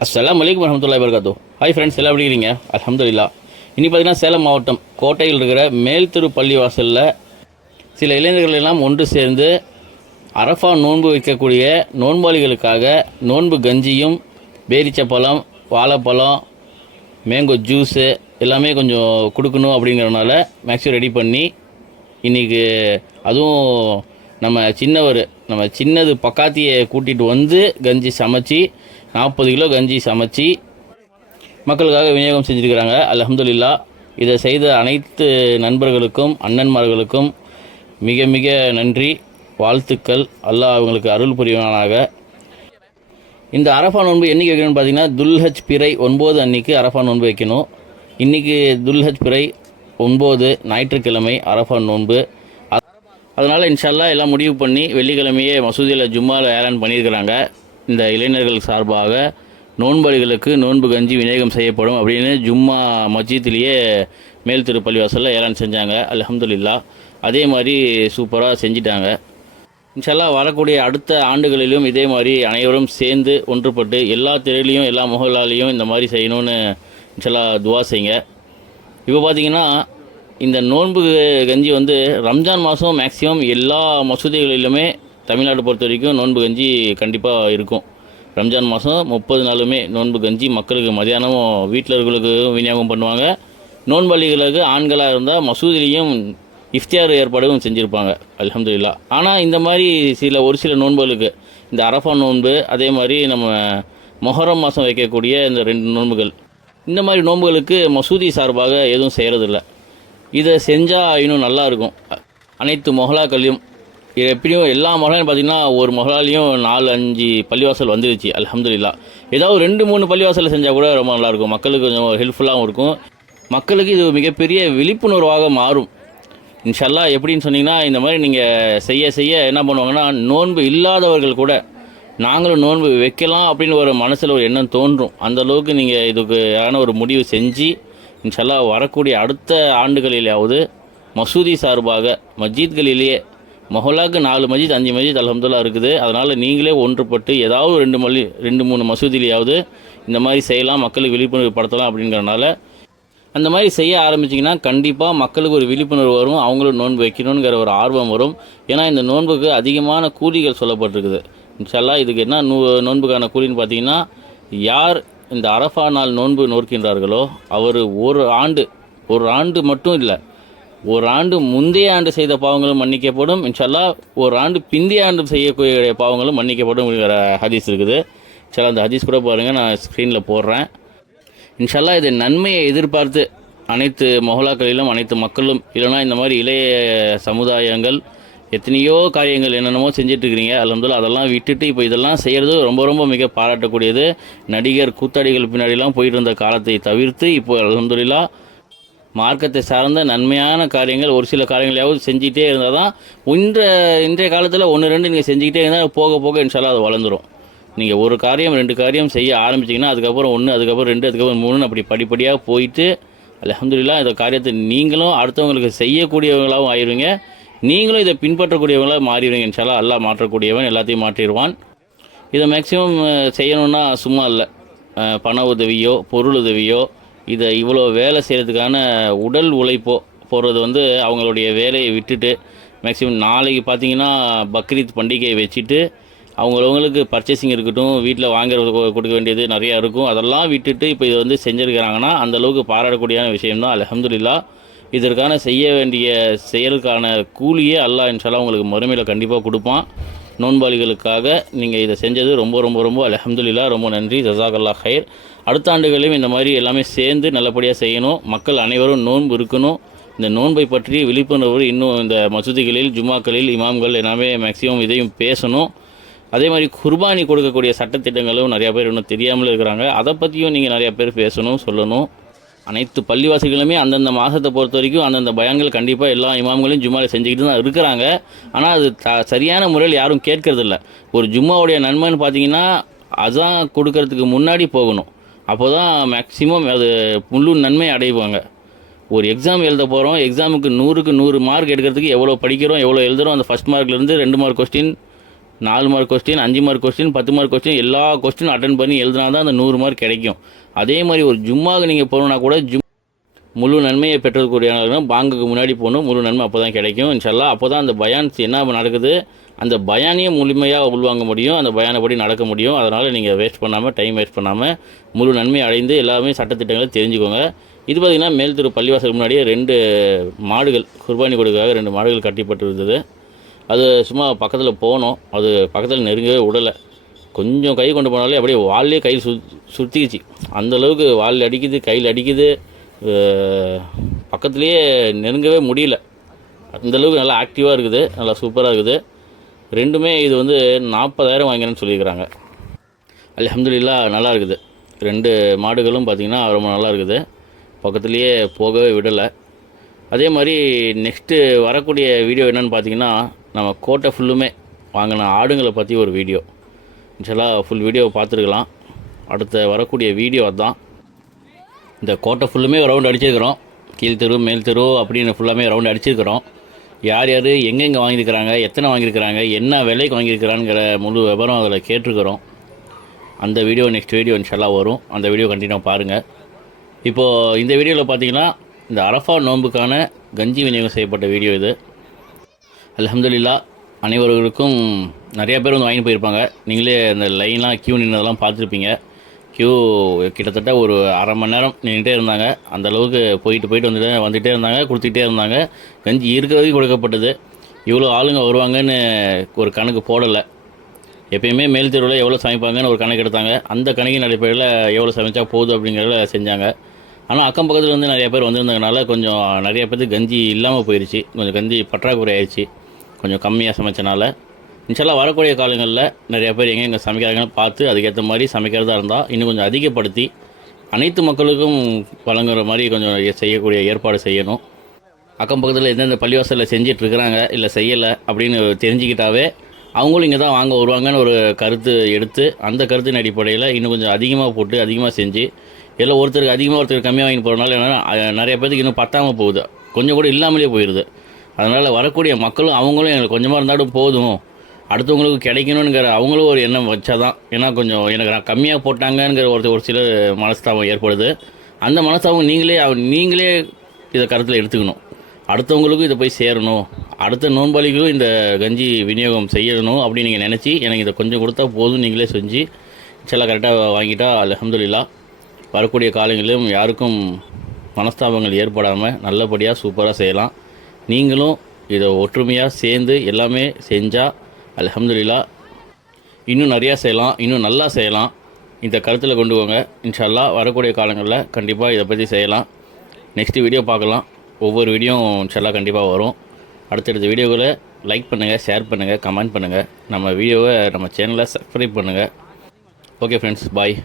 அஸ்லாம் வலைக்கம் வரமத்துல்லாஹி வரகாத்தோ ஹாய் ஃப்ரெண்ட்ஸ் எல்லாம் எப்படி இருக்கீங்க? அலமதுல்லா இனி பார்த்தீங்கன்னா சேலம் மாவட்டம் கோட்டையில் இருக்கிற மேல்திரு பள்ளிவாசலில் சில இளைஞர்கள் எல்லாம் ஒன்று சேர்ந்து அரஃபா நோன்பு வைக்கக்கூடிய நோன்பாளிகளுக்காக நோன்பு கஞ்சியும் பேரிச்சப்பழம் வாழைப்பழம் மேங்கோ ஜூஸு எல்லாமே கொஞ்சம் கொடுக்கணும் அப்படிங்கிறனால மேக்ஸிமம் ரெடி பண்ணி இன்றைக்கி அதுவும் நம்ம சின்னவர் நம்ம சின்னது பக்காத்தியை கூட்டிகிட்டு வந்து கஞ்சி சமைச்சு நாற்பது கிலோ கஞ்சி சமைச்சு மக்களுக்காக விநியோகம் செஞ்சுருக்கிறாங்க. அலமதுல்லா இதை செய்த அனைத்து நண்பர்களுக்கும் அண்ணன்மார்களுக்கும் மிக மிக நன்றி வாழ்த்துக்கள். அல்லாஹ் அவங்களுக்கு அருள் புரிவானாக. இந்த அரஃபா நோன்பு என்னைக்கு வைக்கணும்னு பார்த்தீங்கன்னா துல்ஹஜ் பிறை ஒன்பது அன்னைக்கு அரஃபா நோன்பு வைக்கணும். இன்றைக்கி துல்ஹஜ் பிறை ஒன்பது ஞாயிற்றுக்கிழமை அரஃபா நோன்பு. அதனால் இன்ஷால்லா எல்லாம் முடிவு பண்ணி வெள்ளிக்கிழமையே மசூதியில் ஜும்மாவில் ஏலான் பண்ணியிருக்கிறாங்க. இந்த இளைஞர்கள் சார்பாக நோன்பலிகளுக்கு நோன்பு கஞ்சி விநியோகம் செய்யப்படும் அப்படின்னு ஜும்மா மஸ்ஜித்லேயே மேல் திருப்பள்ளிவாசலில் ஏலான் செஞ்சாங்க. அலமதுல்லா அதே மாதிரி சூப்பராக செஞ்சிட்டாங்க. இன்ஷால்லா வரக்கூடிய அடுத்த ஆண்டுகளிலும் இதே மாதிரி அனைவரும் சேர்ந்து ஒன்றுபட்டு எல்லா திரையிலையும் எல்லா முகலாலையும் இந்த மாதிரி செய்யணும்னு இன்ஷால்லா துவா செய்யுங்க. இப்போ பார்த்தீங்கன்னா இந்த நோன்பு கஞ்சி வந்து ரம்ஜான் மாதம் மேக்ஸிமம் எல்லா மசூதிகளிலுமே தமிழ்நாடு பொறுத்த வரைக்கும் நோன்பு கஞ்சி கண்டிப்பாக இருக்கும். ரம்ஜான் மாதம் முப்பது நாளுமே நோன்பு கஞ்சி மக்களுக்கு மதியானமும் வீட்டில் இருக்கிறவங்களுக்கு விநியோகம் பண்ணுவாங்க. நோன்பள்ளிகளுக்கு ஆண்களாக இருந்தால் மசூதிலையும் இஃப்தியார் ஏற்பாடும் செஞ்சுருப்பாங்க அலமதுல்லா ஆனால் இந்த மாதிரி சில ஒரு சில நோன்புகளுக்கு இந்த அரஃபா நோன்பு அதே மாதிரி நம்ம மொஹரம் மாதம் வைக்கக்கூடிய இந்த ரெண்டு நோன்புகள் இந்த மாதிரி நோன்புகளுக்கு மசூதி சார்பாக எதுவும் செய்கிறதில்ல இதை செஞ்சால் இன்னும் நல்லா இருக்கும். அனைத்து மொஹலாக்களையும் எப்படியும் எல்லா மகளையும் பார்த்தீங்கன்னா ஒரு மகளாலையும் நாலு அஞ்சு பள்ளிவாசல் வந்துருச்சு அலமதுல்லா ஏதாவது ரெண்டு மூணு பள்ளிவாசலில் செஞ்சால் கூட ரொம்ப நல்லாயிருக்கும். மக்களுக்கு கொஞ்சம் ஹெல்ப்ஃபுல்லாகவும் இருக்கும். மக்களுக்கு இது மிகப்பெரிய விழிப்புணர்வாக மாறும். இன்ஷல்லா எப்படின்னு சொன்னீங்கன்னா இந்த மாதிரி நீங்கள் செய்ய செய்ய என்ன பண்ணுவாங்கன்னா நோன்பு இல்லாதவர்கள் கூட நாங்களும் நோன்பு வைக்கலாம் அப்படின்னு ஒரு மனசில் ஒரு எண்ணம் தோன்றும். அந்த அளவுக்கு நீங்கள் இதுக்கு ஆன ஒரு முடிவு செஞ்சு இன்ஷல்லா வரக்கூடிய அடுத்த ஆண்டுகளிலாவது மசூதி சார்பாக மஸ்ஜித்களிலேயே மொஹலாக்கு நாலு மஸ்ஜித் அஞ்சு மஸ்ஜித் அலமதுல்லா இருக்குது. அதனால் நீங்களே ஒன்றுபட்டு ஏதாவது ரெண்டு மல்லி ரெண்டு மூணு மசூதிலையாவது இந்த மாதிரி செய்யலாம் மக்களுக்கு விழிப்புணர்வு படுத்தலாம் அப்படிங்கிறனால. அந்த மாதிரி செய்ய ஆரம்பிச்சிங்கன்னா கண்டிப்பாக மக்களுக்கு ஒரு விழிப்புணர்வு வரும் அவங்களும் நோன்பு வைக்கணுங்கிற ஒரு ஆர்வம் வரும். ஏன்னா இந்த நோன்புக்கு அதிகமான கூலிகள் சொல்லப்பட்டிருக்குது. இன்ஷால்லா இதுக்கு என்ன நூ நோன்புக்கான கூலின்னு பார்த்தீங்கன்னா யார் இந்த அரஃபா நாள் நோன்பு நோக்கின்றார்களோ அவர் ஒரு ஆண்டு ஒரு ஆண்டு மட்டும் இல்லை ஒரு ஆண்டு முந்தைய ஆண்டு செய்த பாவங்களும் மன்னிக்கப்படும். இன்ஷல்லா ஒரு ஆண்டு பிந்தைய ஆண்டு செய்யக்கூடிய பாவங்களும் மன்னிக்கப்படும் அப்படிங்கிற ஹதீஸ் இருக்குது. சில அந்த ஹதீஸ் கூட பாருங்கள் நான் ஸ்க்ரீனில் போடுறேன். இன்ஷல்லா இது நன்மையை எதிர்பார்த்து அனைத்து மொஹலாக்களிலும் அனைத்து மக்களும் இல்லைனா இந்த மாதிரி இளைய சமுதாயங்கள் எத்தனையோ காரியங்கள் என்னென்னமோ செஞ்சுட்டு இருக்கிறீங்க அலமதுல்லா அதெல்லாம் விட்டுட்டு இப்போ இதெல்லாம் செய்கிறது ரொம்ப ரொம்ப மிக பாராட்டக்கூடியது. நடிகர் கூத்தாடிகள் பின்னாடிலாம் போயிட்டு இருந்த காலத்தை தவிர்த்து இப்போ அலமதுல்லா மார்க்கத்தை சார்ந்த நன்மையான காரியங்கள் ஒரு சில காரியங்களையாவது செஞ்சுக்கிட்டே இருந்தால் தான் இன்ற இன்றைய காலத்தில் ஒன்று ரெண்டு நீங்கள் செஞ்சுக்கிட்டே இருந்தால் போக போக இன்ஷால்லாம் அது வளர்ந்துரும். நீங்கள் ஒரு காரியம் ரெண்டு காரியம் செய்ய ஆரம்பிச்சிங்கன்னா அதுக்கப்புறம் ஒன்று அதுக்கப்புறம் ரெண்டு அதுக்கப்புறம் மூணு அப்படி படிப்படியாக போயிட்டு அலமதுல்லா இந்த காரியத்தை நீங்களும் அடுத்தவங்களுக்கு செய்யக்கூடியவங்களாகவும் ஆயிடுவீங்க நீங்களும் இதை பின்பற்றக்கூடியவங்களாக மாறிடுவீங்க. இன்ஷால்லா எல்லாம் மாற்றக்கூடியவன் எல்லாத்தையும் மாற்றிடுவான். இதை மேக்ஸிமம் செய்யணுன்னா சும்மா இல்லை பண உதவியோ பொருள் உதவியோ இதை இவ்வளோ வேலை செய்கிறதுக்கான உடல் உழைப்போ போடுறது வந்து அவங்களுடைய வேலையை விட்டுட்டு மேக்ஸிமம் நாளைக்கு பார்த்தீங்கன்னா பக்ரீத் பண்டிகையை வச்சுட்டு அவங்களவங்களுக்கு பர்ச்சேசிங் இருக்கட்டும் வீட்டில் வாங்குறது கொ- கொடுக்க வேண்டியது நிறையா இருக்கும். அதெல்லாம் விட்டுட்டு இப்போ இதை வந்து செஞ்சுருக்கிறாங்கன்னா அந்தளவுக்கு அளவுக்கு விஷயம்தான். அலமதுல்லா இதற்கான செய்ய வேண்டிய செயலுக்கான கூலியே அல்லாஹ் இன்ஷால்லாம் உங்களுக்கு மறுமையில் கண்டிப்பாக கொடுப்பான். நோன்பாளிகளுக்காக நீங்கள் இதை செஞ்சது ரொம்ப ரொம்ப ரொம்ப அல்ஹம்துலில்லாஹ் ரொம்ப நன்றி ஜசாகல்லா ஹைர் அடுத்த ஆண்டுகளையும் இந்த மாதிரி எல்லாமே சேர்ந்து நல்லபடியாக செய்யணும். மக்கள் அனைவரும் நோன்பு இருக்கணும். இந்த நோன்பை பற்றி விழிப்புணர்வு இன்னும் இந்த மசூதிகளில் ஜும்மாக்களில் இமாம்கள் எல்லாமே மேக்ஸிமம் இதையும் பேசணும். அதே மாதிரி குர்பானி கொடுக்கக்கூடிய சட்டத்திட்டங்களும் நிறையா பேர் இன்னும் தெரியாமல் இருக்கிறாங்க. அதை பற்றியும் நீங்கள் நிறையா பேர் பேசணும் சொல்லணும். அனைத்து பள்ளிவாசிகளுமே அந்தந்த மாதத்தை பொறுத்த வரைக்கும் அந்தந்த பயங்கள் கண்டிப்பாக எல்லா இமாம்களையும் ஜும்மாவில் செஞ்சுக்கிட்டு தான் இருக்கிறாங்க. ஆனால் அது த சரியான முறையில் யாரும் கேட்கறதில்ல. ஒரு ஜும்மாவுடைய நன்மைன்னு பார்த்தீங்கன்னா அதான் கொடுக்கறதுக்கு முன்னாடி போகணும். அப்போ தான் மேக்ஸிமம் அது முழு நன்மை அடைவாங்க. ஒரு எக்ஸாம் எழுத போகிறோம் எக்ஸாமுக்கு நூறுக்கு நூறு மார்க் எடுக்கிறதுக்கு எவ்வளோ படிக்கிறோம் எவ்வளோ எழுதுறோம் அந்த ஃபஸ்ட் மார்க்லேருந்து ரெண்டு மார்க் கொஸ்டின் நாலு மார்க் கொஸ்டின் அஞ்சு மார்க் கொஸ்டின் பத்து மார்க் கொஸ்டின் எல்லா கொஸ்டின் அட்டன் பண்ணி எழுதினா தான் அந்த நூறு மார்க் கிடைக்கும். அதே மாதிரி ஒரு ஜும்மாவுக்கு நீங்கள் போகணுன்னா கூட ஜும் முழு நன்மையை பெற்றக்கூடிய பாங்குக்கு முன்னாடி போகணும். முழு நன்மை அப்போ தான் கிடைக்கும். இன்ஷால்லா அப்போ தான் அந்த பயான்ஸ் என்ன நடக்குது? அந்த பயானையே முழுமையாக உள்வாங்க முடியும். அந்த பயானப்படி நடக்க முடியும். அதனால் நீங்கள் வேஸ்ட் பண்ணாமல் டைம் வேஸ்ட் பண்ணாமல் முழு நன்மை அடைந்து எல்லாமே சட்டத்திட்டங்களை தெரிஞ்சுக்கோங்க. இது பார்த்திங்கன்னா மேல்திரு பள்ளிவாசல் முன்னாடியே ரெண்டு மாடுகள் குர்பானி கொடுக்காக ரெண்டு மாடுகள் கட்டிப்பட்டு இருந்தது அது சும்மா பக்கத்தில் போனோம். அது பக்கத்தில் நெருங்கவே விடலை கொஞ்சம் கை கொண்டு போனாலே அப்படியே வால்லே கையில் சு சுற்றிக்கிச்சு அந்தளவுக்கு வால் அடிக்குது கையில் அடிக்குது. பக்கத்துலேயே நெருங்கவே முடியல. அந்தளவுக்கு நல்லா ஆக்டிவாக இருக்குது. நல்லா சூப்பராக இருக்குது. ரெண்டுமே இது வந்து நாற்பதாயிரம் வாங்கினேன்னு சொல்லியிருக்கிறாங்க. அலமதுல்லா நல்லா இருக்குது. ரெண்டு மாடுகளும் பார்த்திங்கன்னா ரொம்ப நல்லா இருக்குது. பக்கத்துலேயே போகவே விடலை. அதே மாதிரி நெக்ஸ்ட்டு வரக்கூடிய வீடியோ என்னென்னு பார்த்தீங்கன்னா நம்ம கோட்டை ஃபுல்லுமே வாங்கின ஆடுங்களை பற்றி ஒரு வீடியோ இன்ஷால்லா ஃபுல் வீடியோவை பார்த்துருக்கலாம். அடுத்த வரக்கூடிய வீடியோ அதுதான் இந்த கோட்டை ஃபுல்லுமே ரவுண்ட் அடிச்சிருக்கிறோம். கீழ் தெரு மேல் தெரு அப்படின்னு ஃபுல்லாமே ரவுண்ட் அடிச்சிருக்கிறோம். யார் யார் எங்கெங்கே வாங்கியிருக்கிறாங்க எத்தனை வாங்கியிருக்கிறாங்க என்ன விலைக்கு வாங்கியிருக்கிறாங்கிற முழு விவரம் அதில் கேட்டிருக்கிறோம். அந்த வீடியோ நெக்ஸ்ட் வீடியோ இன்ஷெல்லாம் வரும். அந்த வீடியோ கண்டினியூ பாருங்கள் இப்போது இந்த வீடியோவில் பார்த்தீங்கன்னா இந்த அரஃபா நோன்புக்கான கஞ்சி விநியோகம் செய்யப்பட்ட வீடியோ இது. அலமதுல்லா அனைவர்களுக்கும் நிறைய பேர் வந்து வாங்கி போயிருப்பாங்க. நீங்களே அந்த லைன்லாம் க்யூ நின்றதெல்லாம் பார்த்துருப்பீங்க. க்யூ கிட்டத்தட்ட ஒரு அரை மணி நேரம் நின்றுட்டே இருந்தாங்க. அந்த அளவுக்கு போயிட்டு போயிட்டு வந்துட்டு வந்துகிட்டே இருந்தாங்க கொடுத்துக்கிட்டே இருந்தாங்க. கஞ்சி இருக்கிறது கொடுக்கப்பட்டது. இவ்வளோ ஆளுங்க வருவாங்கன்னு ஒரு கணக்கு போடலை. எப்பயுமே மேல் தெருவில் எவ்வளோ சமைப்பாங்கன்னு ஒரு கணக்கு எடுத்தாங்க. அந்த கணக்கின் அடிப்படையில் எவ்வளோ சமைச்சா போதும் அப்படிங்கிறத செஞ்சாங்க. ஆனால் அக்கம் பக்கத்தில் வந்து நிறைய பேர் வந்திருந்ததுனால கொஞ்சம் நிறைய பேருக்கு கஞ்சி இல்லாமல் போயிடுச்சு கொஞ்சம் கஞ்சி பற்றாக்குறை ஆயிடுச்சு. கொஞ்சம் கம்மியாக சமைச்சனால. இன்ஷால்லாம் வரக்கூடிய காலங்களில் நிறைய பேர் எங்கே எங்கே சமைக்கிறாங்கன்னு பார்த்து அதுக்கேற்ற மாதிரி சமைக்கிறதா இருந்தால் இன்னும் கொஞ்சம் அதிகப்படுத்தி அனைத்து மக்களுக்கும் வழங்குற மாதிரி கொஞ்சம் செய்யக்கூடிய ஏற்பாடு செய்யணும். அக்கம் பக்கத்தில் எந்தெந்த பள்ளிவாசலில் செஞ்சிட்ருக்கிறாங்க இல்லை செய்யலை அப்படின்னு தெரிஞ்சுக்கிட்டாவே அவங்களும் இங்கே தான் வாங்க வருவாங்கன்னு ஒரு கருத்து எடுத்து அந்த கருத்தின் அடிப்படையில் இன்னும் கொஞ்சம் அதிகமாக போட்டு அதிகமாக செஞ்சு இல்லை ஒருத்தருக்கு அதிகமாக ஒருத்தருக்கு கம்மியாக வாங்கி போகிறனால என்னென்னா நிறைய பேருக்கு இன்னும் பத்தாமல் போகுது. கொஞ்சம் கூட இல்லாமலே போயிடுது அதனால் வரக்கூடிய மக்களும் அவங்களும் எங்களுக்கு கொஞ்சமாக இருந்தாலும் போதும். அடுத்தவங்களுக்கு கிடைக்கணுங்கிற அவங்களும் ஒரு எண்ணம் வச்சாதான். ஏன்னா கொஞ்சம் எனக்கு நான் கம்மியாக போட்டாங்கங்கிற ஒரு ஒரு சில மனஸ்தாபம் ஏற்படுது. அந்த மனஸ்தாபம் நீங்களே நீங்களே இதை கருத்தில் எடுத்துக்கணும். அடுத்தவங்களுக்கும் இதை போய் சேரணும். அடுத்த நோன்பாளிகளும் இந்த கஞ்சி விநியோகம் செய்யணும் அப்படின்னு நீங்கள் நினச்சி எனக்கு இதை கொஞ்சம் கொடுத்தா போதும் நீங்களே செஞ்சு சில கரெக்டாக வாங்கிட்டா அலமதுல்லா வரக்கூடிய காலங்களிலும் யாருக்கும் மனஸ்தாபங்கள் ஏற்படாமல் நல்லபடியாக சூப்பராக செய்யலாம். நீங்களும் இதை ஒற்றுமையாக சேர்ந்து எல்லாமே செஞ்சால் அலமதுல்லா இன்னும் நிறையா செய்யலாம் இன்னும் நல்லா செய்யலாம். இந்த கருத்தில் கொண்டு போங்க. இன்ஷால்லா வரக்கூடிய காலங்களில் கண்டிப்பாக இதை பற்றி செய்யலாம். நெக்ஸ்ட்டு வீடியோ பார்க்கலாம். ஒவ்வொரு வீடியோவும் இன்ஷால்லா கண்டிப்பாக வரும். அடுத்தடுத்த வீடியோவில் லைக் பண்ணுங்கள் ஷேர் பண்ணுங்கள் கமெண்ட் பண்ணுங்கள் நம்ம வீடியோவை நம்ம சேனலை சப்ஸ்கிரைப் பண்ணுங்கள் ஓகே ஃப்ரெண்ட்ஸ் பாய்